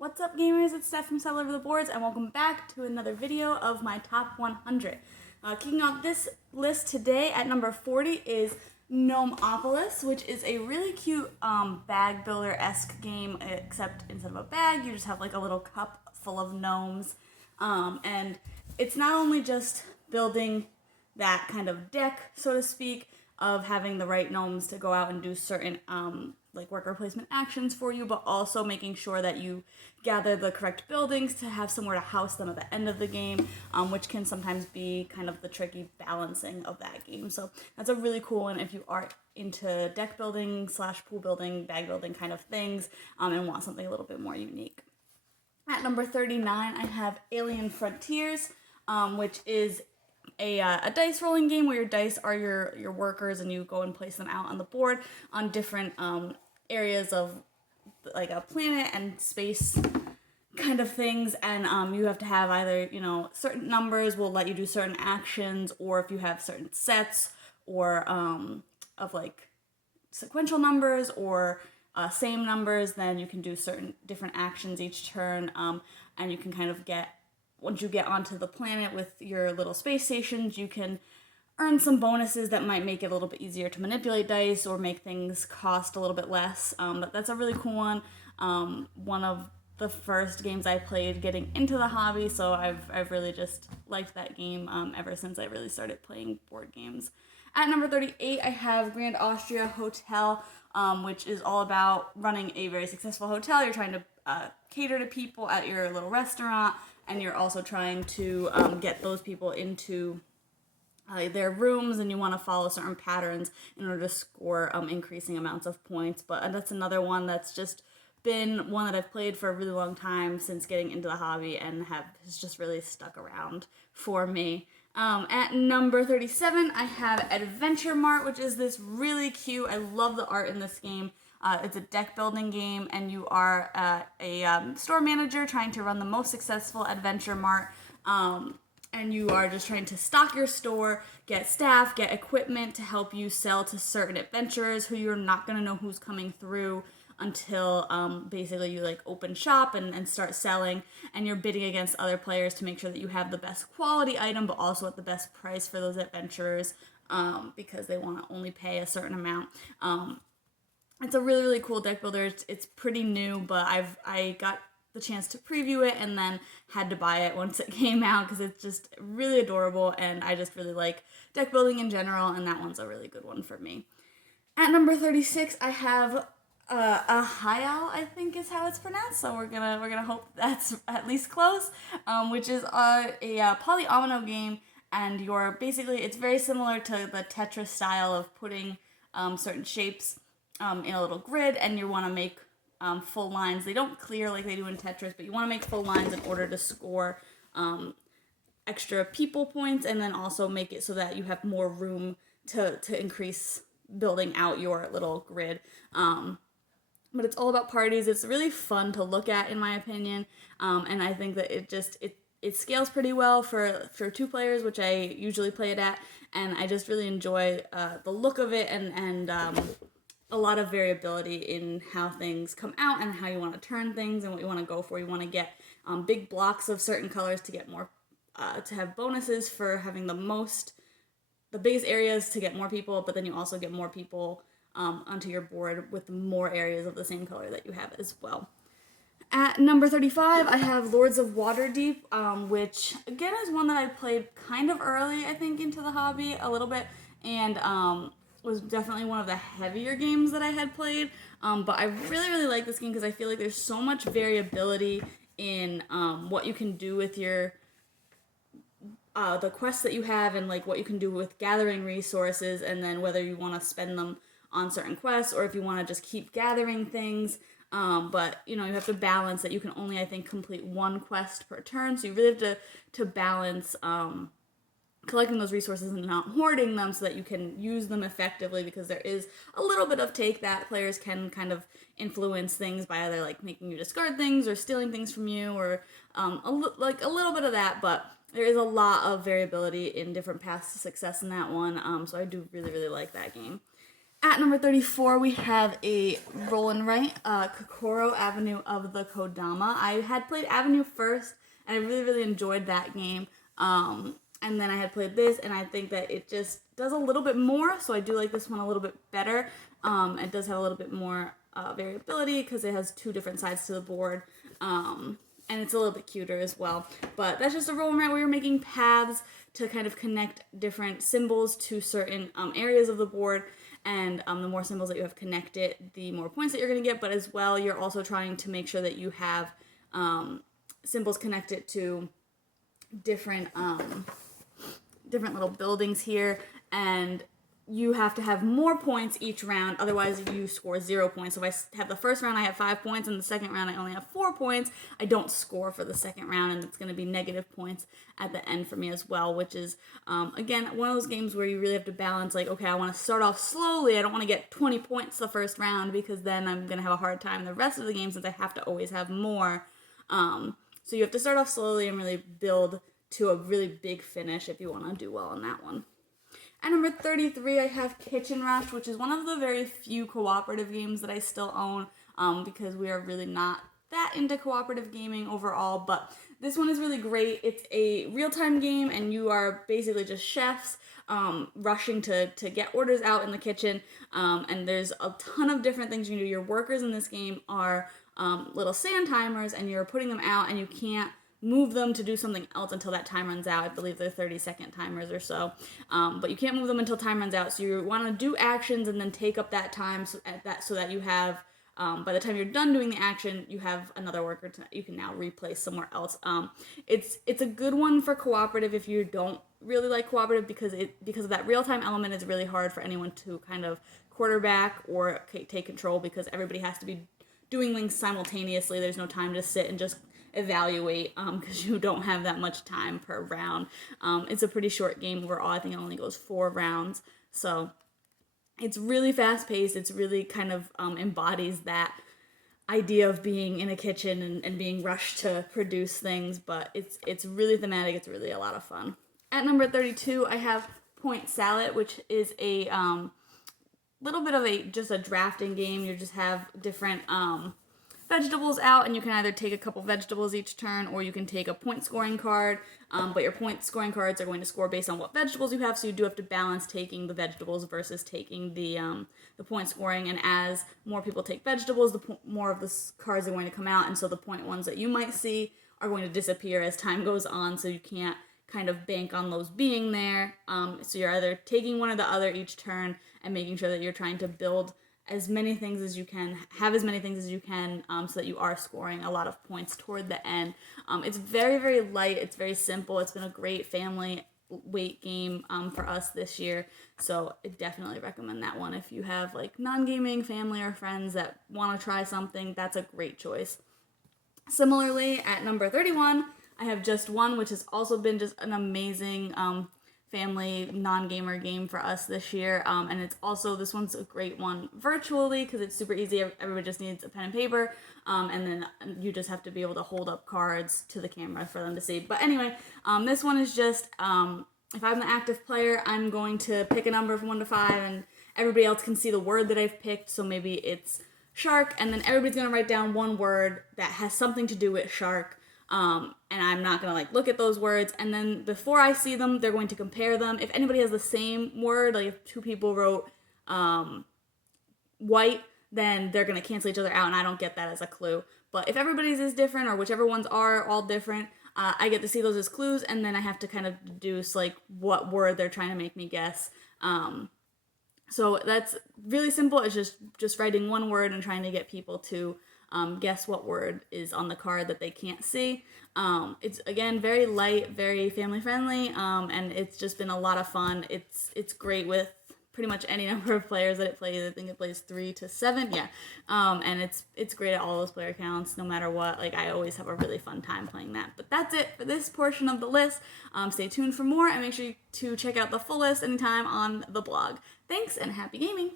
What's up, gamers? It's Steph from Settle Over the Boards, and welcome back to another video of my top 100. Kicking off this list today at number 40 is Gnomeopolis, which is a really cute bag builder-esque game, except instead of a bag, you just have like a little cup full of gnomes. And it's not only just building that kind of deck, so to speak, of having the right gnomes to go out and do certain like worker placement actions for you, but also making sure that you gather the correct buildings to have somewhere to house them at the end of the game, which can sometimes be kind of the tricky balancing of that game. So that's a really cool one if you are into deck building / pool building, bag building kind of things, and want something a little bit more unique. At number 39, I have Alien Frontiers, which is a dice rolling game where your dice are your workers and you go and place them out on the board on different areas of like a planet and space kind of things, and you have to have either certain numbers will let you do certain actions, or if you have certain sets or of like sequential numbers or same numbers, then you can do certain different actions each turn, and you can kind of once you get onto the planet with your little space stations, you can earn some bonuses that might make it a little bit easier to manipulate dice or make things cost a little bit less. But that's a really cool one. One of the first games I played getting into the hobby, so I've really just liked that game ever since I really started playing board games. At number 38, I have Grand Austria Hotel, which is all about running a very successful hotel. You're trying to cater to people at your little restaurant, and you're also trying to get those people into their rooms, and you want to follow certain patterns in order to score increasing amounts of points. But that's another one that's just been one that I've played for a really long time since getting into the hobby, and has just really stuck around for me. At number 37, I have Adventure Mart, which is this really cute, I love the art in this game. It's a deck building game, and you are a store manager trying to run the most successful Adventure Mart. And you are just trying to stock your store, get staff, get equipment to help you sell to certain adventurers who you're not going to know who's coming through until basically you like open shop and start selling, and you're bidding against other players to make sure that you have the best quality item but also at the best price for those adventurers, because they want to only pay a certain amount. It's a really, really cool deck builder. It's pretty new, but I got the chance to preview it and then had to buy it once it came out because it's just really adorable, and I just really like deck building in general, and that one's a really good one for me. At number 36, I have a Hayao, I think is how it's pronounced, so we're gonna hope that's at least close, which is a polyomino game, and it's very similar to the Tetris style of putting certain shapes in a little grid, and you want to make full lines. They don't clear like they do in Tetris, but you want to make full lines in order to score extra people points, and then also make it so that you have more room to increase building out your little grid. But it's all about parties. It's really fun to look at, in my opinion, and I think that it scales pretty well for 2 players, which I usually play it at, and I just really enjoy the look of it, and a lot of variability in how things come out and how you want to turn things and what you want to go for. You want to get big blocks of certain colors to get more, to have bonuses for having the biggest areas to get more people, but then you also get more people onto your board with more areas of the same color that you have as well. At number 35, I have Lords of Waterdeep, which again is one that I played kind of early, I think, into the hobby a little bit, and was definitely one of the heavier games that I had played, but I really, really like this game because I feel like there's so much variability in what you can do with your the quests that you have, and like what you can do with gathering resources, and then whether you want to spend them on certain quests or if you want to just keep gathering things. But you have to balance that you can only, I think, complete 1 quest per turn, so you really have to balance collecting those resources and not hoarding them so that you can use them effectively, because there is a little bit of take that players can kind of influence things by either like making you discard things or stealing things from you, or a little bit of that, but there is a lot of variability in different paths to success in that one, so I do really, really like that game. At number 34, we have a Roland, right? Kokoro Avenue of the Kodama. I had played Avenue first, and I really, really enjoyed that game. And then I had played this, and I think that it just does a little bit more, so I do like this one a little bit better. It does have a little bit more variability because it has two different sides to the board. And it's a little bit cuter as well. But that's just a roll around where you're making paths to kind of connect different symbols to certain areas of the board. And the more symbols that you have connected, the more points that you're going to get. But as well, you're also trying to make sure that you have symbols connected to different different little buildings here. And you have to have more points each round, otherwise you score 0 points. So if I have the first round, I have 5 points, and the second round, I only have 4 points. I don't score for the second round, and it's going to be negative points at the end for me as well, which is, again, one of those games where you really have to balance, like, okay, I want to start off slowly. I don't want to get 20 points the first round, because then I'm going to have a hard time the rest of the game since I have to always have more. So you have to start off slowly and really build to a really big finish if you want to do well on that one. At number 33, I have Kitchen Rush, which is one of the very few cooperative games that I still own, because we are really not that into cooperative gaming overall, but this one is really great. It's a real-time game, and you are basically just chefs rushing to get orders out in the kitchen, and there's a ton of different things you can do. Your workers in this game are little sand timers, and you're putting them out, and you can't move them to do something else until that time runs out. I believe they're 30-second timers or so. But you can't move them until time runs out. So you want to do actions and then take up that time so that you have, by the time you're done doing the action, you have another worker you can now replace somewhere else. It's a good one for cooperative if you don't really like cooperative, because of that real-time element. It's really hard for anyone to kind of quarterback or take control, because everybody has to be doing things simultaneously. There's no time to sit and just evaluate, because you don't have that much time per round. It's a pretty short game overall. I think it only goes 4 rounds, so it's really fast paced. It's really kind of embodies that idea of being in a kitchen and being rushed to produce things, but it's really thematic. It's really a lot of fun. At number 32, I have Point Salad, which is a little bit of just a drafting game. You just have different vegetables out, and you can either take a couple vegetables each turn, or you can take a point scoring card, but your point scoring cards are going to score based on what vegetables you have, so you do have to balance taking the vegetables versus taking the point scoring. And as more people take vegetables, more of the cards are going to come out, and so the point ones that you might see are going to disappear as time goes on, so you can't kind of bank on those being there. So you're either taking one or the other each turn and making sure that you're trying to build as many things as you can, have as many things as you can, so that you are scoring a lot of points toward the end. It's very, very light. It's very simple. It's been a great family weight game for us this year, so I definitely recommend that one. If you have like non-gaming family or friends that want to try something, that's a great choice. Similarly, at number 31, I have Just One, which has also been just an amazing family non-gamer game for us this year, and it's also, this one's a great one virtually because it's super easy. Everybody just needs a pen and paper, and then you just have to be able to hold up cards to the camera for them to see. But anyway, this one is just, if I'm the active player, I'm going to pick a number from 1 to 5, and everybody else can see the word that I've picked. So maybe it's shark, and then everybody's going to write down one word that has something to do with shark. And I'm not going to look at those words, and then before I see them, they're going to compare them. If anybody has the same word, like if 2 people wrote white, then they're going to cancel each other out, and I don't get that as a clue. But if everybody's is different, or whichever ones are all different, I get to see those as clues, and then I have to kind of deduce what word they're trying to make me guess. So that's really simple. It's just writing one word and trying to get people to guess what word is on the card that they can't see. It's, again, very light, very family friendly, and it's just been a lot of fun. It's great with pretty much any number of players that it plays. I think it plays 3 to 7, yeah. And it's great at all those player counts, no matter what. I always have a really fun time playing that. But that's it for this portion of the list. Stay tuned for more, and make sure to check out the full list anytime on the blog. Thanks, and happy gaming!